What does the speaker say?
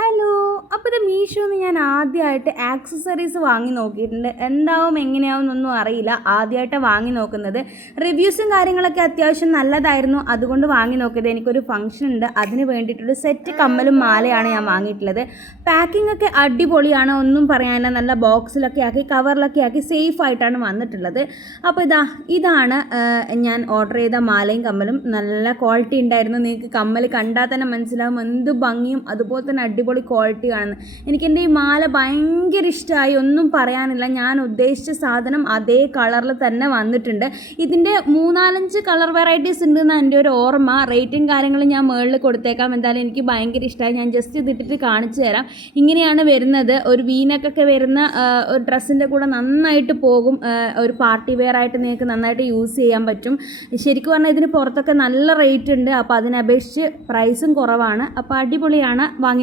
Hello. അപ്പോൾ ഇത് മീഷോന്ന് ഞാൻ ആദ്യമായിട്ട് ആക്സസറീസ് വാങ്ങി നോക്കിയിട്ടുണ്ട്. എന്താവും എങ്ങനെയാവും എന്നൊന്നും അറിയില്ല. ആദ്യമായിട്ടാണ് വാങ്ങി നോക്കുന്നത്. റിവ്യൂസും കാര്യങ്ങളൊക്കെ അത്യാവശ്യം നല്ലതായിരുന്നു, അതുകൊണ്ട് വാങ്ങി നോക്കിയത്. എനിക്കൊരു ഫംഗ്ഷൻ ഉണ്ട്, അതിന് വേണ്ടിയിട്ടൊരു സെറ്റ് കമ്മലും മാലയാണ് ഞാൻ വാങ്ങിയിട്ടുള്ളത്. പാക്കിംഗ് ഒക്കെ അടിപൊളിയാണ്, ഒന്നും പറയാനില്ല. നല്ല ബോക്സിലൊക്കെ ആക്കി കവറിലൊക്കെ ആക്കി സേഫ് ആയിട്ടാണ് വന്നിട്ടുള്ളത്. അപ്പോൾ ഇതാണ് ഞാൻ ഓർഡർ ചെയ്ത മാലയും കമ്മലും. നല്ല ക്വാളിറ്റി ഉണ്ടായിരുന്നു. നിങ്ങൾക്ക് കമ്മൽ കണ്ടാൽ തന്നെ മനസ്സിലാവും എന്ത് ഭംഗിയും അതുപോലെ തന്നെ അടിപൊളി ക്വാളിറ്റിയാണ്. എനിക്കെൻ്റെ ഈ മാല ഭയങ്കര ഇഷ്ടമായി, ഒന്നും പറയാനില്ല. ഞാൻ ഉദ്ദേശിച്ച സാധനം അതേ കളറിൽ തന്നെ വന്നിട്ടുണ്ട്. ഇതിൻ്റെ 3-4 കളർ വെറൈറ്റീസ് ഉണ്ടെന്ന് എൻ്റെ ഒരു ഓർമ്മ. റേറ്റും കാര്യങ്ങളും ഞാൻ മുകളിൽ കൊടുത്തേക്കാം. എന്തായാലും എനിക്ക് ഭയങ്കര ഇഷ്ടമായി. ഞാൻ ജസ്റ്റ് ഇതിട്ടിട്ട് കാണിച്ചു തരാം. ഇങ്ങനെയാണ് വരുന്നത്. ഒരു വീനക്കൊക്കെ വരുന്ന ഒരു ഡ്രസ്സിൻ്റെ കൂടെ നന്നായിട്ട് പോകും. ഒരു പാർട്ടി വെയർ ആയിട്ട് നിങ്ങൾക്ക് നന്നായിട്ട് യൂസ് ചെയ്യാൻ പറ്റും. ശരിക്കും പറഞ്ഞാൽ ഇതിന് പുറത്തൊക്കെ നല്ല റേറ്റ് ഉണ്ട്. അപ്പോൾ അതിനപേക്ഷിച്ച് പ്രൈസും കുറവാണ്. അപ്പോൾ അടിപൊളിയാണ്. വാങ്ങി